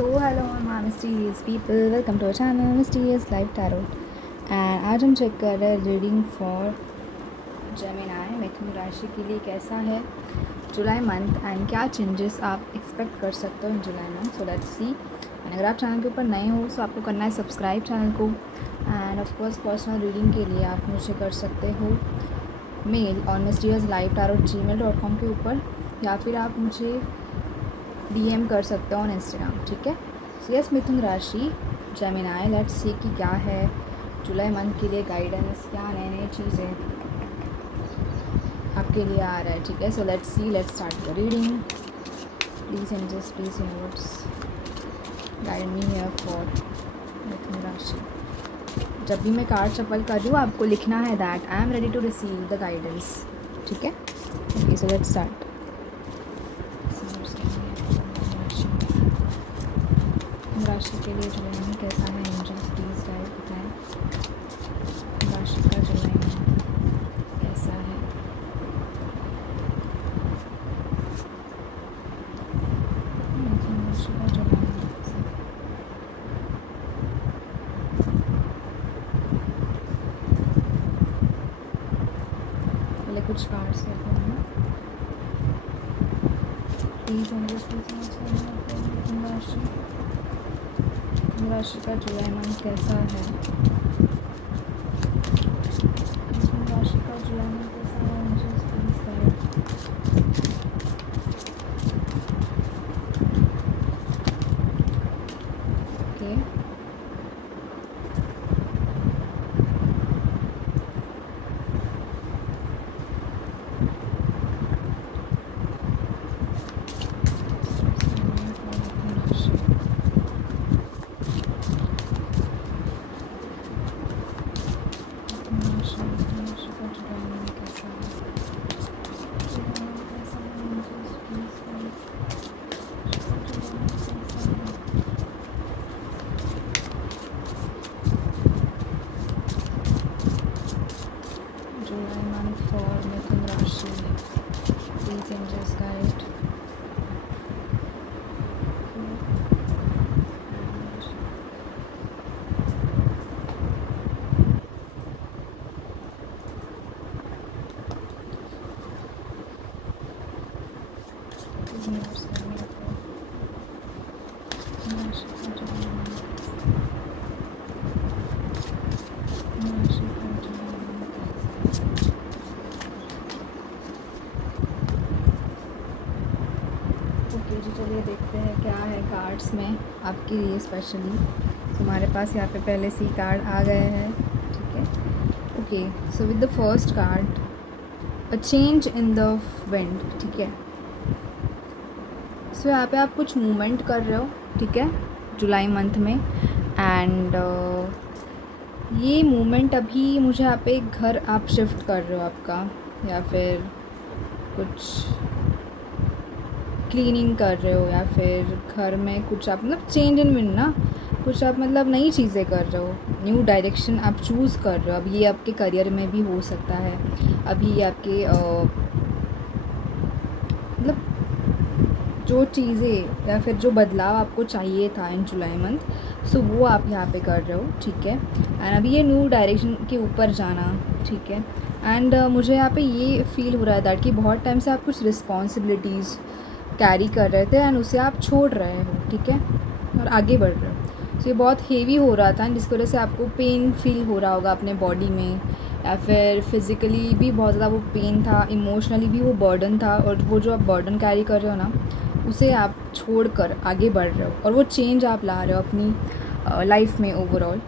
So hello my mysterious people, welcome to our channel mysterious life tarot. And आज हम check कर रहे हैं रीडिंग फॉर जेमिनी मिथुन राशि के लिए कैसा है जुलाई मंथ एंड क्या चेंजेस आप एक्सपेक्ट कर सकते हो in July month. So let's see. And अगर आप चैनल के ऊपर नए हो तो आपको करना है सब्सक्राइब चैनल को। End of course personal reading के लिए आप मुझे कर सकते हो मेल ऑन mysteriouslifetarot@gmail.com के ऊपर, या फिर आप मुझे DM कर सकते हो ऑन इंस्टाग्राम। ठीक है। So yes Mithun rashi Gemini, let's see कि क्या है जुलाई मंथ के लिए गाइडेंस, क्या नए नए चीज़ें आपके लिए आ रहा है। ठीक है। So let's see, let's start the reading. Please angels, please universe guide me here for Mithun rashi. जब भी मैं कार्ड शफल कर रही हूँ आपको लिखना है that I am ready to receive the guidance. ठीक है। Okay, so let's start. राशि के लिए जुलाई में कैसा है एंजल्स प्लीज गाइड बताएं। राशि का जुलाई में कैसा है। राशि का जुलाई में कैसा है। पहले कुछ कार्ड्स लेते हैं। प्लीज एंजल्स प्लीज राशि का जुलाई मंथ कैसा है। राशि का जुलाई मंथ कैसा है angels please guide. Okay, July month for Mithun Rashi. Please angels guide. Please universe guide me for Mithun Rashi का July month. Mithun Rashi का July month कैसा है। ओके जी, चलिए देखते हैं क्या है कार्ड्स में आपके लिए स्पेशली। हमारे पास यहाँ पे पहले से ही कार्ड आ गए हैं। ठीक है। Okay, so with the first card a change in the wind. ठीक है। सो यहाँ पे आप कुछ मूवमेंट कर रहे हो। ठीक है, जुलाई मंथ में। एंड ये मूवमेंट अभी मुझे यहाँ पे घर आप शिफ्ट कर रहे हो आपका, या फिर कुछ क्लीनिंग कर रहे हो, या फिर घर में कुछ आप मतलब चेंज इन विंड ना, कुछ आप मतलब नई चीज़ें कर रहे हो, न्यू डायरेक्शन आप चूज़ कर रहे हो। अब ये आपके करियर में भी हो सकता है, अभी ये आपके मतलब जो चीज़ें या फिर जो बदलाव आपको चाहिए था इन जुलाई मंथ, सो वो आप यहाँ पे कर रहे हो। ठीक है। एंड अभी ये न्यू डायरेक्शन के ऊपर जाना। ठीक है। एंड मुझे यहाँ पे ये फील हो रहा है दैट कि बहुत टाइम से आप कुछ रिस्पॉन्सिबिलिटीज़ कैरी कर रहे थे एंड उसे आप छोड़ रहे हो। ठीक है। और आगे बढ़ रहे हो। तो ये बहुत हेवी हो रहा था जिसकी वजह से आपको पेन फील हो रहा होगा अपने बॉडी में, या फिर फिज़िकली भी बहुत ज़्यादा वो पेन था, इमोशनली भी वो बर्डन था। और वो जो आप बर्डन कैरी कर रहे हो ना, उसे आप छोड़कर आगे बढ़ रहे हो और वो चेंज आप ला रहे हो अपनी लाइफ में ओवरऑल।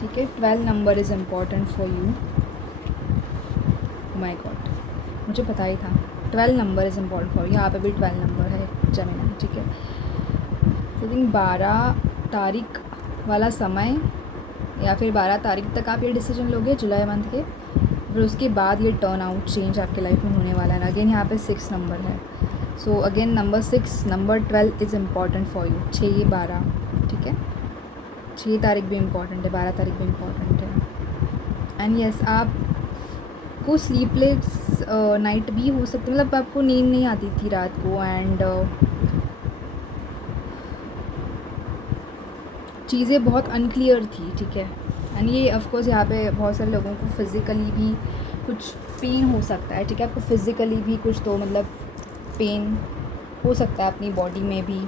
ठीक है। 12 number is important for you. My God, मुझे पता ही था 12 number is important for you. यहाँ पे भी 12 नंबर है जेमिनी। ठीक है। तो आई थिंक 12 तारीख वाला समय, या फिर 12 तारीख तक आप ये डिसीजन लोगे जुलाई मंथ के, फिर उसके बाद ये टर्न आउट चेंज आपके लाइफ में होने वाला है। अगेन यहाँ पे 6 नंबर है। So again number 6, number 12 is important for you. 6, 12। ठीक है। 6 तारीख भी इम्पॉर्टेंट है, 12 तारीख भी इम्पॉर्टेंट है। एंड यस, आपको स्लीपलेस नाइट भी हो सकती है, मतलब आपको नींद नहीं आती थी रात को। एंड चीज़ें बहुत अनक्लियर थी, ठीक है। एंड ये ऑफ कोर्स यहाँ पे बहुत सारे लोगों को फिज़िकली भी कुछ पेन हो सकता है, ठीक है। आपको फिज़िकली भी कुछ तो मतलब पेन हो सकता है अपनी बॉडी में भी,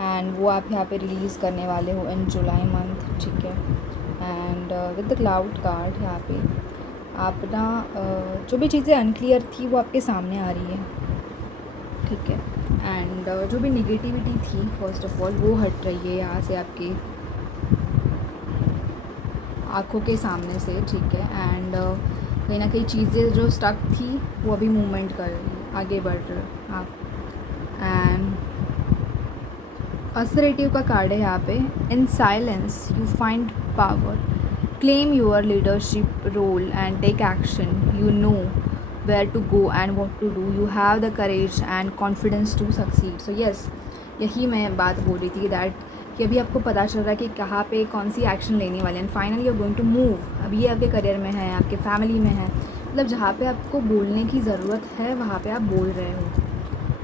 एंड वो आप यहाँ पे रिलीज़ करने वाले हो इन जुलाई मंथ, ठीक है। And with the cloud card यहाँ पे आप ना जो भी चीज़ें अनक्लियर थी वो आपके सामने आ रही है, ठीक है। एंड जो भी निगेटिविटी थी फर्स्ट ऑफ ऑल वो हट रही है यहाँ से आपकी आँखों के सामने से, ठीक है। एंड कहीं ना कहीं चीज़ें जो स्टक थी वो अभी मूवमेंट कर रही है, आगे बढ़ रहे हो आप। एंड असरेटिव का कार्ड है यहाँ पे। In silence you find power, claim your leadership role and take action, you know where to go and what to do, you have the courage and confidence to succeed. So yes, यही मैं बात बोल रही थी that कि अभी आपको पता चल रहा है कि कहाँ पे कौन सी एक्शन लेने वाले हैं। Finally you are going to move. अभी ये आपके करियर में है, आपके फैमिली में है, मतलब जहाँ पे आपको बोलने की ज़रूरत है वहाँ पे आप बोल रहे हो,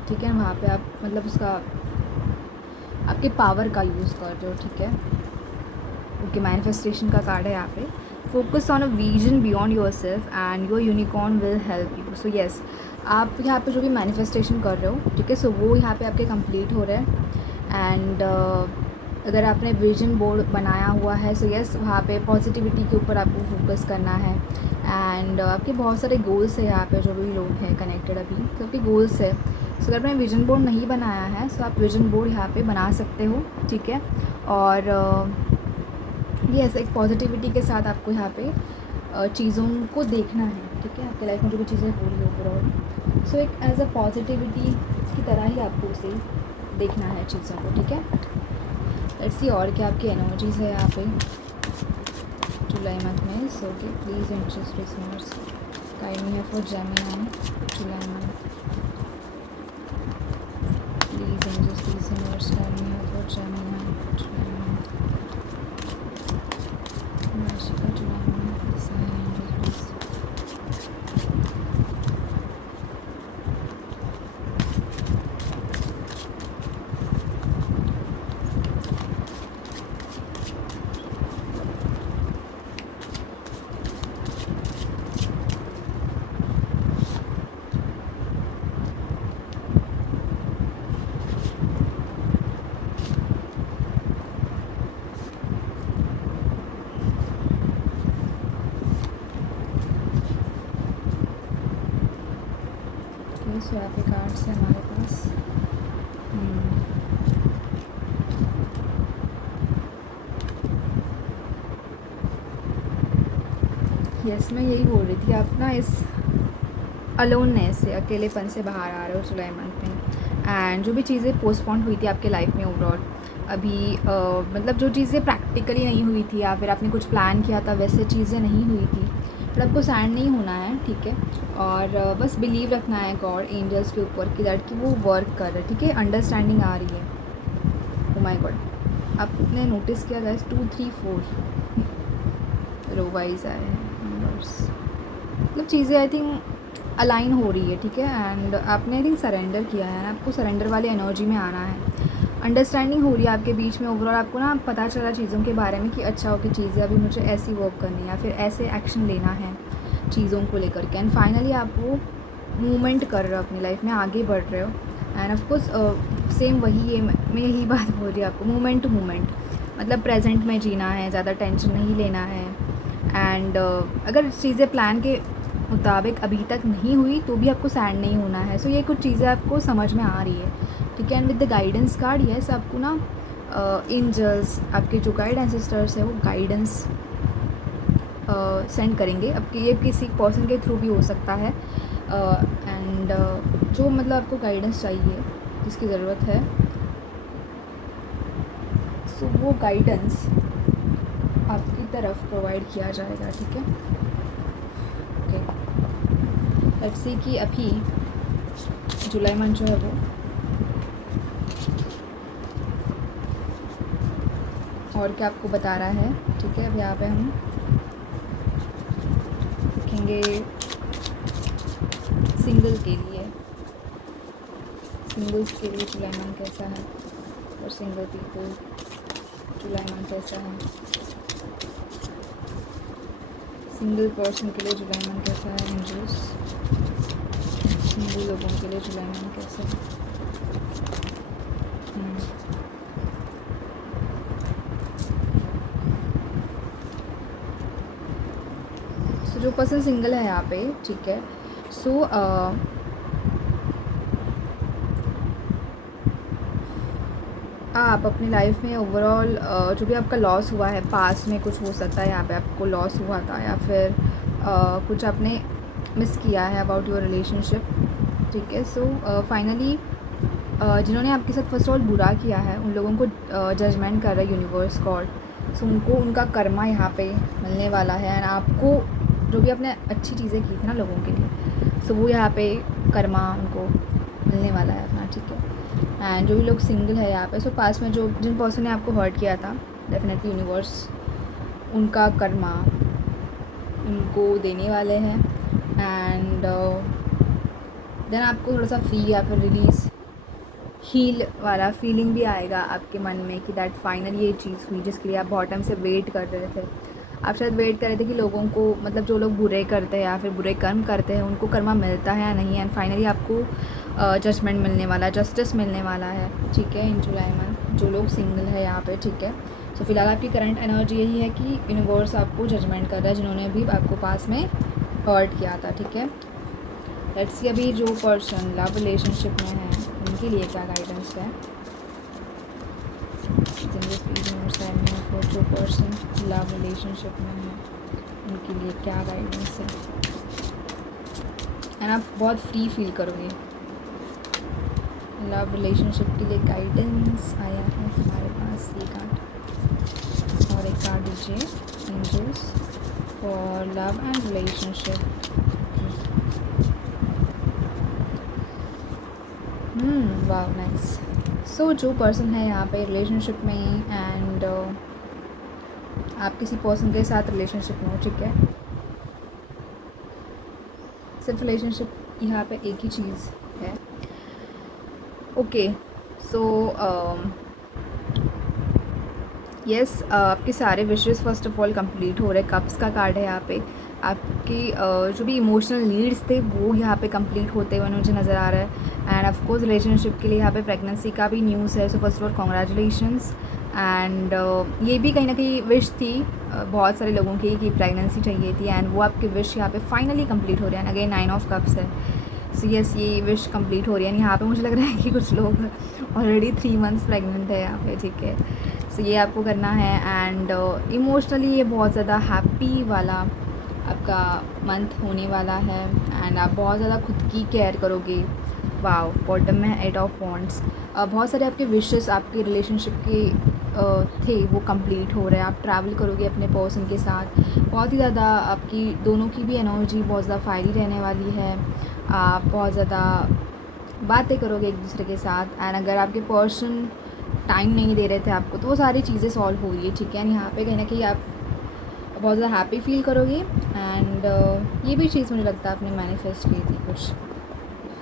ठीक है। वहाँ पे आप मतलब उसका आपके पावर का यूज़ कर रहे हो, ठीक है। ओके, मैनिफेस्टेशन का कार्ड है यहाँ पे। Focus on a vision beyond your self and your unicorn will help you. So yes, आप यहाँ पे जो भी मैनिफेस्टेशन कर रहे हो, ठीक है, सो वो यहाँ पे आपके कंप्लीट हो रहा है। एंड अगर आपने विजन बोर्ड बनाया हुआ है, सो येस, वहाँ पे पॉजिटिविटी के ऊपर आपको फोकस करना है। एंड आपके बहुत सारे गोल्स है यहाँ पे, जो भी लोग हैं कनेक्टेड अभी, तो आपके गोल्स है। सो अगर आपने विजन बोर्ड नहीं बनाया है, सो आप विजन बोर्ड यहाँ पे बना सकते हो, ठीक है। और यस, एक पॉजिटिविटी के साथ आपको यहाँ पे चीज़ों को देखना है, ठीक है। आपके लाइफ में जो भी चीज़ें हो रही है ओवरऑल, सो एक एज अ पॉजिटिविटी की तरह ही आपको उसे देखना है चीज़ों को, ठीक है। लेट्स सी और क्या आपकी एनर्जीज है यहाँ पे जुलाई मंथ में। So okay, please interest listeners guide me for Gemini July month. Please interest listeners guide me for Gemini July month. Magical July month, sign, please. सो यहाँ पे कार्ड्स है हमारे पास। यस, मैं यही बोल रही थी, आप ना इस अलोननेस से, अकेलेपन से बाहर आ रहे हो जुलाई मंथ में। एंड जो भी चीज़ें पोस्टपोन हुई थी आपके लाइफ में ओवरऑल, अभी मतलब जो चीज़ें प्रैक्टिकली नहीं हुई थी या फिर आपने कुछ प्लान किया था वैसे चीज़ें नहीं हुई थी, बट आपको सैड नहीं होना है, ठीक है। और बस बिलीव रखना है गॉड एंजल्स के ऊपर कि दैट कि वो वर्क कर रहे हैं, ठीक है। अंडरस्टैंडिंग आ रही है। ओ माय गॉड, आपने नोटिस किया गाइस 2 3 4 रो वाइज आए हैं नंबर्स, मतलब चीज़ें आई थिंक अलाइन हो रही है, ठीक है। एंड आपने आई थिंक सरेंडर किया है, आपको सरेंडर वाली एनर्जी में आना है। अंडरस्टैंडिंग हो रही है आपके बीच में ओवरऑल, आपको ना पता चला चीज़ों के बारे में कि अच्छा ओके, चीज़ें अभी मुझे ऐसी वर्क करनी है या फिर ऐसे एक्शन लेना है चीज़ों को लेकर के। एंड फाइनली आप वो मूवमेंट कर रहे हो अपनी लाइफ में, आगे बढ़ रहे हो। एंड ऑफकोर्स सेम वही है, मैं यही बात बोल रही हूँ आपको, मूवमेंट टू मूवमेंट, मतलब प्रेजेंट में जीना है, ज़्यादा टेंशन नहीं लेना है। एंड अगर चीज़ें प्लान के मुताबिक अभी तक नहीं हुई तो भी आपको सैड नहीं होना है। सो ये कुछ चीज़ें आपको समझ में आ रही है, ठीक है। And with the guidance card, yes, आपको ना एंजल्स, आपके जो गाइड एंसेस्टर्स है वो गाइडेंस सेंड करेंगे। अब ये किसी पर्सन के थ्रू भी हो सकता है। एंड जो मतलब आपको गाइडेंस चाहिए, जिसकी ज़रूरत है, सो वो गाइडेंस आपकी तरफ प्रोवाइड किया जाएगा, ठीक है। ओके, लेट्स सी कि अभी जुलाई मंथ जो है वो और क्या आपको बता रहा है, ठीक है। अब यहाँ पे हम देखेंगे सिंगल के लिए, सिंगल्स के लिए जुलाई मंथ कैसा है और सिंगल पीपल। जुलाई मंथ कैसा है? सिंगल पर्सन के लिए जुलाई मंथ कैसा है एंजल्स? सिंगल लोगों के लिए जुलाई मंथ कैसा है? सो जो पर्सन सिंगल है यहाँ पे, ठीक है, सो आप अपनी लाइफ में ओवरऑल जो भी आपका लॉस हुआ है पास्ट में, कुछ हो सकता है यहाँ पे आपको लॉस हुआ था, या फिर कुछ आपने मिस किया है अबाउट योर रिलेशनशिप, ठीक है। सो फाइनली जिन्होंने आपके साथ फर्स्ट ऑफ ऑल बुरा किया है, उन लोगों को जजमेंट कर रहा है यूनिवर्स गॉड। सो उनको उनका कर्मा यहाँ पे मिलने वाला है, एंड आपको जो भी आपने अच्छी चीज़ें की थी ना लोगों के लिए, सो वो यहाँ पे कर्मा उनको मिलने वाला है अपना, ठीक है। एंड जो भी लोग सिंगल है यहाँ पे, सो पास में जो जिन पर्सन ने आपको हर्ट किया था, डेफिनेटली यूनिवर्स उनका कर्मा उनको देने वाले हैं। एंड देन आपको थोड़ा सा फ्री या फिर रिलीज़ हील वाला फीलिंग भी आएगा आपके मन में कि दैट फाइनल ये चीज़ हुई जिसके लिए आप बहुत टाइम से वेट कर रहे थे। आप शायद वेट कर रहे थे कि लोगों को, मतलब जो लोग बुरे करते हैं या फिर बुरे कर्म करते हैं, उनको कर्मा मिलता है या नहीं, एंड फाइनली आपको जजमेंट मिलने वाला है, जस्टिस मिलने वाला है, ठीक है, इन जुलाई मंथ जो लोग सिंगल है यहाँ पे, ठीक है। सो फिलहाल आपकी करंट एनर्जी यही है कि यूनिवर्स आपको जजमेंट कर रहा है जिन्होंने भी आपको पास में हर्ट किया था, ठीक है। लेट्स सी अभी जो पर्सन लव रिलेशनशिप में है उनके लिए क्या गाइडेंस है। जो पर्सन लव रिलेशनशिप में है उनके लिए क्या गाइडेंस है, एंड आप बहुत फ्री फील करोगे। लव रिलेशनशिप के लिए गाइडेंस आया है हमारे पास, ये कार्ड और एक कार्ड दीजिए angels for love and relationship. वाह नाइस। सो जो पर्सन है यहाँ पे रिलेशनशिप में, एंड आप किसी पर्सन के साथ रिलेशनशिप में हो, ठीक है, सिर्फ रिलेशनशिप यहाँ पे एक ही चीज़ है, ओके। सो यस, आपके सारे wishes first of all complete हो रहे। कप्स का कार्ड है यहाँ पे, आपकी जो भी इमोशनल नीड्स थे वो यहाँ पे कंप्लीट होते हुए मुझे नज़र आ रहा है। एंड ऑफ कोर्स रिलेशनशिप के लिए यहाँ पे प्रेगनेंसी का भी न्यूज़ है। So first of all congratulations. And ये भी कहीं ना कहीं विश थी बहुत सारे लोगों की कि प्रेगनेंसी चाहिए थी, एंड वो आपकी विश यहाँ पे फाइनली कंप्लीट हो रही है। अगेन 9 ऑफ कप्स है। सो यस, ये विश कंप्लीट हो रही है। यहाँ पे मुझे लग रहा है कि कुछ लोग ऑलरेडी 3 मंथ्स प्रेग्नेंट है यहाँ पे, ठीक है। सो ये आपको करना है, एंड इमोशनली ये बहुत ज़्यादा हैप्पी वाला आपका मंथ होने वाला है, एंड आप बहुत ज़्यादा खुद की केयर करोगे। वाओ, बॉटम में 8 ऑफ वॉन्ड्स। बहुत सारे आपके विशेस आपके रिलेशनशिप के थे वो कंप्लीट हो रहे हैं। आप ट्रैवल करोगे अपने पर्सन के साथ, बहुत ही ज़्यादा आपकी दोनों की भी एनर्जी बहुत ज़्यादा फायरी रहने वाली है। आप बहुत ज़्यादा बातें करोगे एक दूसरे के साथ, एंड अगर आपके पर्सन टाइम नहीं दे रहे थे आपको, तो वो सारी चीज़ें सॉल्व हो रही है, ठीक है। यहाँ पे कहीं ना कहीं आप बहुत ज़्यादा हैप्पी फील करोगे, एंड ये भी चीज़ मुझे लगता है आपने मैनिफेस्ट की थी कुछ।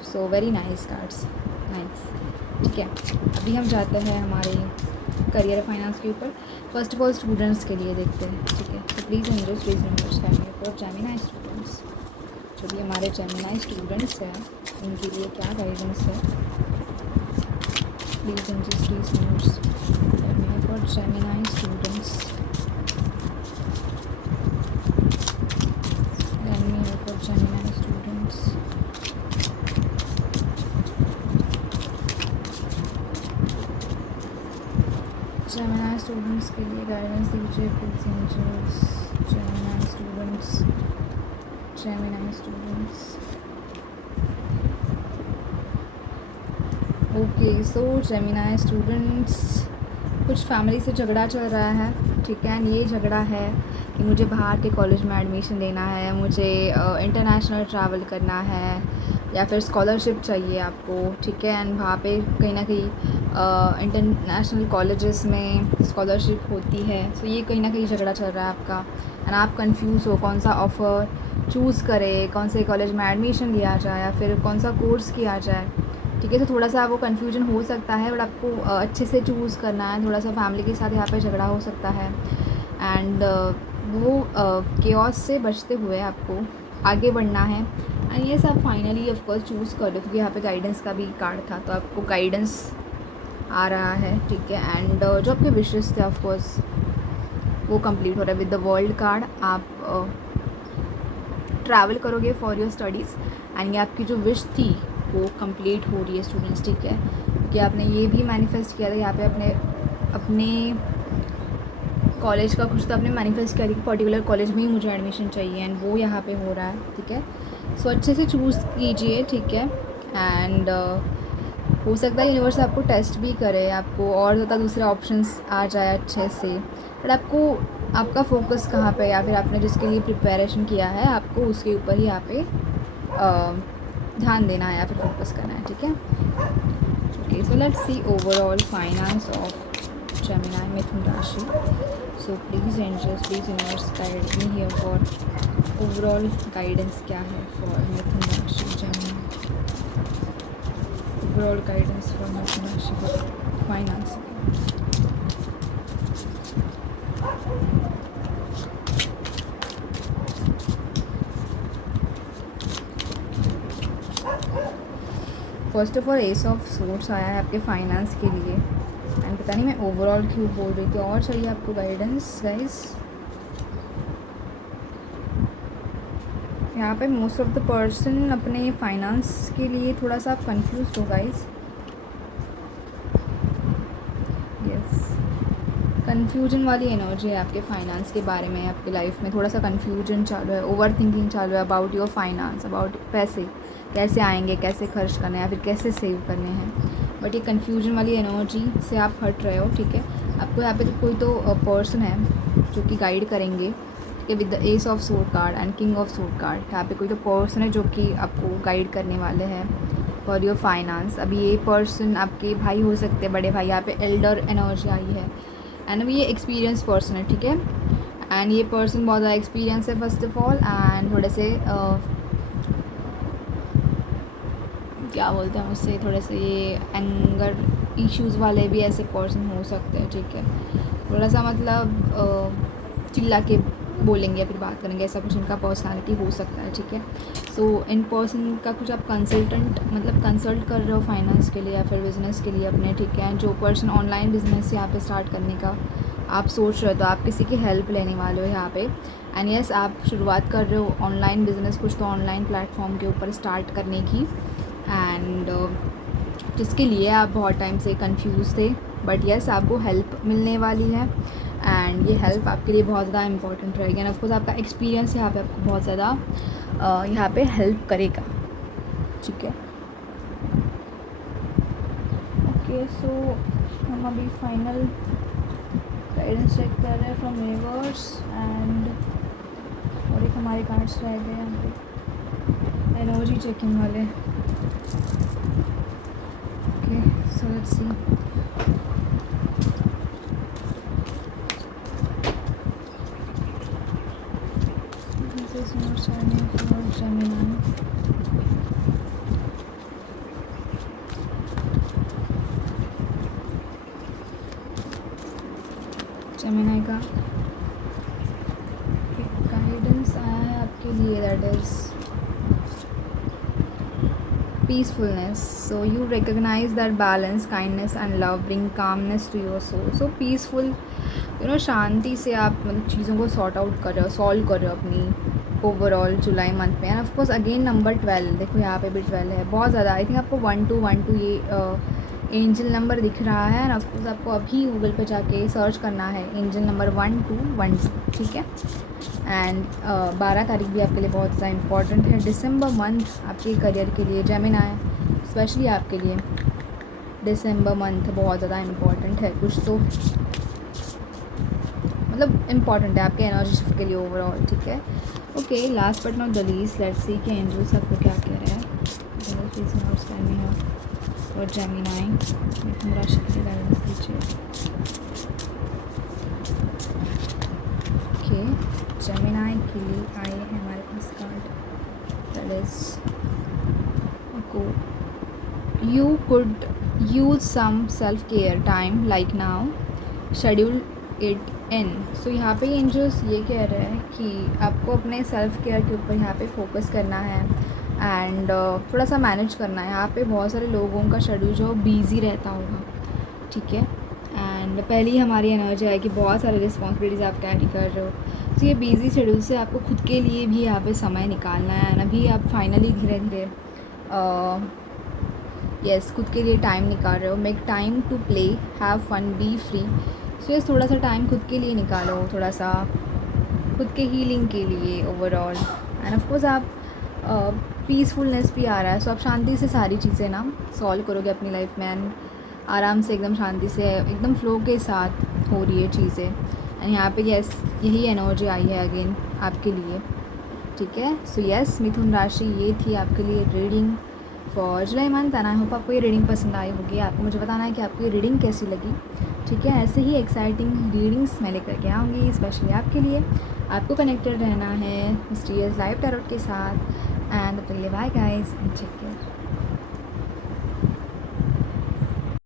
So very nice cards, nice, ठीक है। अभी हम जाते हैं हमारे करियर फाइनेंस के ऊपर। फर्स्ट ऑफ ऑल स्टूडेंट्स के लिए देखते हैं, ठीक है। तो please angels, please understand for Gemini students. जो भी हमारे जेमिनी स्टूडेंट्स हैं उनके लिए क्या गाइडेंस है, please angels, please understand for Gemini students. Gemini students, Gemini students के लिए गाइडेंस दीजिए please angels. Gemini students, Gemini students. Okay, so Gemini students, कुछ फैमिली से झगड़ा चल रहा है, ठीक है। एंड ये झगड़ा है कि मुझे बाहर के कॉलेज में एडमिशन लेना है, मुझे इंटरनेशनल ट्रैवल करना है, या फिर स्कॉलरशिप चाहिए आपको, ठीक है। एंड वहाँ पे कहीं ना कहीं इंटरनेशनल कॉलेजेस में स्कॉलरशिप होती है। सो ये कहीं ना कहीं झगड़ा चल रहा है आपका, एंड आप कंफ्यूज हो कौन सा ऑफ़र चूज़ करें, कौन से कॉलेज में एडमिशन लिया जाए, या फिर कौन सा कोर्स किया जाए, ठीक है। तो थोड़ा सा वो कन्फ्यूजन हो सकता है, बट आपको अच्छे से चूज़ करना है। थोड़ा सा फैमिली के साथ यहाँ पे झगड़ा हो सकता है, एंड वो केओस से बचते हुए आपको आगे बढ़ना है। एंड ये सब फाइनली ऑफ कोर्स चूज़ कर लो, क्योंकि यहाँ पे गाइडेंस का भी कार्ड था, तो आपको गाइडेंस आ रहा है, ठीक है। एंड जो आपके विशेस थे ऑफ कोर्स वो कंप्लीट हो रहा है विद द वर्ल्ड कार्ड। आप ट्रैवल करोगे फॉर योर स्टडीज़, एंड ये आपकी जो विश थी वो कंप्लीट हो रही है स्टूडेंट्स, ठीक है। कि आपने ये भी मैनिफेस्ट किया था यहाँ पे अपने कॉलेज का कुछ, तो आपने मैनिफेस्ट किया था कि पर्टिकुलर कॉलेज में ही मुझे एडमिशन चाहिए, एंड वो यहाँ पे हो रहा है, ठीक है। सो अच्छे से चूज़ कीजिए, ठीक है। एंड हो सकता है यूनिवर्स आपको टेस्ट भी करे, आपको और ज़्यादा दूसरे ऑप्शंस आ जाए अच्छे से, बट आपको आपका फोकस कहाँ पे, या फिर आपने जिसके लिए प्रिपरेशन किया है आपको उसके ऊपर ही यहाँ पे ध्यान देना है या फिर फोकस करना है, ठीक है। Okay, so let's see overall finance of Gemini Mithun rashi. So please angels, please universe guide me here for overall guidance क्या है for Mithun rashi Gemini, overall guidance for Mithun rashi for finance. First of all ace of swords आया है आपके finance के लिए, and पता नहीं मैं ओवरऑल क्यों बोल रही थी, और चाहिए आपको गाइडेंस गाइस। यहाँ पे मोस्ट ऑफ द पर्सन अपने फाइनेंस के लिए थोड़ा सा आप कन्फ्यूज हो गाइस। यस, कन्फ्यूजन वाली एनर्जी है आपके फाइनेंस के बारे में। आपके लाइफ में थोड़ा सा कन्फ्यूजन चालू है, ओवर थिंकिंग चालू है अबाउट योर फाइनेंस, अबाउट पैसे कैसे आएंगे, कैसे खर्च करने हैं, या फिर कैसे सेव करने हैं। बट ये कन्फ्यूजन वाली एनर्जी से आप हट रहे हो, ठीक है। आपको यहाँ पे कोई तो पर्सन है जो कि गाइड करेंगे, ठीक है, with the S of sword card and king of sword card. यहाँ पे कोई तो पर्सन है जो कि आपको गाइड करने वाले हैं फॉर योर फाइनेंस। अभी ये पर्सन आपके भाई हो सकते हैं, बड़े भाई। यहाँ पे एल्डर एनर्जी आई है, एंड अभी ये एक्सपीरियंस पर्सन है, ठीक है। एंड ये पर्सन बहुत ज़्यादा एक्सपीरियंस है फर्स्ट ऑफ ऑल, एंड थोड़े से क्या बोलते हैं उससे, थोड़े से ये एंगर इश्यूज़ वाले भी ऐसे पर्सन हो सकते हैं, ठीक है। थोड़ा सा मतलब चिल्ला के बोलेंगे या फिर बात करेंगे, ऐसा कुछ इनका पर्सनालिटी हो सकता है, ठीक है। सो इन पर्सन का कुछ आप कंसल्टेंट मतलब कंसल्ट कर रहे हो फाइनेंस के लिए या फिर बिज़नेस के लिए अपने, ठीक है। जो पर्सन ऑनलाइन बिज़नेस यहाँ पे स्टार्ट करने का आप सोच रहे हो, तो आप किसी की हेल्प लेने वाले हो यहाँ पे। एंड यस, आप शुरुआत कर रहे हो ऑनलाइन बिज़नेस, कुछ तो ऑनलाइन प्लेटफॉर्म के ऊपर स्टार्ट करने की, एंड जिसके लिए आप बहुत टाइम से कंफ्यूज थे, बट यस आपको हेल्प मिलने वाली है, एंड ये हेल्प आपके लिए बहुत ज़्यादा इंपॉर्टेंट रहेगी। एंड ऑफकोर्स आपका एक्सपीरियंस यहाँ पे आपको बहुत ज़्यादा यहाँ पे हेल्प करेगा, ठीक है। ओके, सो हम अभी फाइनल गाइडेंस चेक कर रहे हैं फ्रॉम यूनिवर्स, एंड और एक हमारे कार्ड्स रह गए यहाँ पे एनर्जी चेकिंग वाले। Okay, so let's C. This is not signing for Gemini. Gemini का गाइडेंस आया है आपके लिए, that is peacefulness. So you recognize that balance, kindness and love bring calmness to your soul. So peaceful, you know, शांति से आप मतलब चीज़ों को सॉर्ट आउट कर रहे हो, सॉल्व कर रहे हो अपनी ओवरऑल जुलाई मंथ में। End of course again number 12, देखो यहाँ पे भी 12 है, बहुत ज़्यादा। आई थिंक आपको 1212 ये एंजल नंबर दिख रहा है, एंड ऑफ कोर्स आपको अभी गूगल पे जाके सर्च करना है एंजल नंबर 1212, ठीक है। एंड 12 तारीख भी आपके लिए बहुत ज़्यादा इंपॉर्टेंट है। दिसंबर मंथ आपके करियर के लिए जेमिनी स्पेशली आपके लिए दिसंबर मंथ बहुत ज़्यादा इम्पॉर्टेंट है, कुछ तो मतलब इम्पॉर्टेंट है आपके एनर्जी शिफ्ट के लिए ओवरऑल, ठीक है। Okay, last but not the least, let's see कि एंजल्स आपको क्या कह रहे हैं। और जेमिनी मिथुन राशि के लिए गाइडेंस दीजिए। ओके, जेमिनी के लिए आए हैं हमारे पास कार्ड, दैट इज आपको you could use some self care time like now, schedule it in. सो यहाँ पे एंजल्स ये कह रहे हैं कि आपको अपने सेल्फ केयर के ऊपर यहाँ पे फोकस करना है एंड थोड़ा सा मैनेज करना है। यहाँ पे बहुत सारे लोगों का शेड्यूल जो बिज़ी रहता होगा, ठीक है। एंड पहली हमारी एनर्जी है कि बहुत सारे रिस्पॉन्सिबिलिटीज़ आप कैरी कर रहे हो, तो ये बिज़ी शेड्यूल से आपको खुद के लिए भी यहाँ पे समय निकालना है। एंड अभी आप फाइनली धीरे धीरे यस खुद के लिए टाइम निकाल रहे हो। Make time to play, have fun, be free. So yes थोड़ा सा टाइम खुद के लिए निकालो, थोड़ा सा खुद के हीलिंग के लिए ओवरऑल। एंड ऑफ कोर्स आप पीसफुलनेस भी आ रहा है, सो आप शांति से सारी चीज़ें ना सॉल्व करोगे अपनी लाइफ में एंड आराम से एकदम शांति से एकदम फ्लो के साथ हो रही है चीज़ें। एंड यहाँ पे यस यही एनर्जी आई है अगेन आपके लिए, ठीक है। सो यस मिथुन राशि, ये थी आपके लिए reading for July month. And I hope आपको ये रीडिंग पसंद आई होगी। आपको मुझे बताना है कि आपको ये रीडिंग कैसी लगी, ठीक है। ऐसे ही एक्साइटिंग रीडिंग्स मैं लेकर के आऊँगी स्पेशली आपके लिए। आपको कनेक्टेड रहना है मिस्टीरियस लाइफ टैरोट के साथ। And bye guys and take care.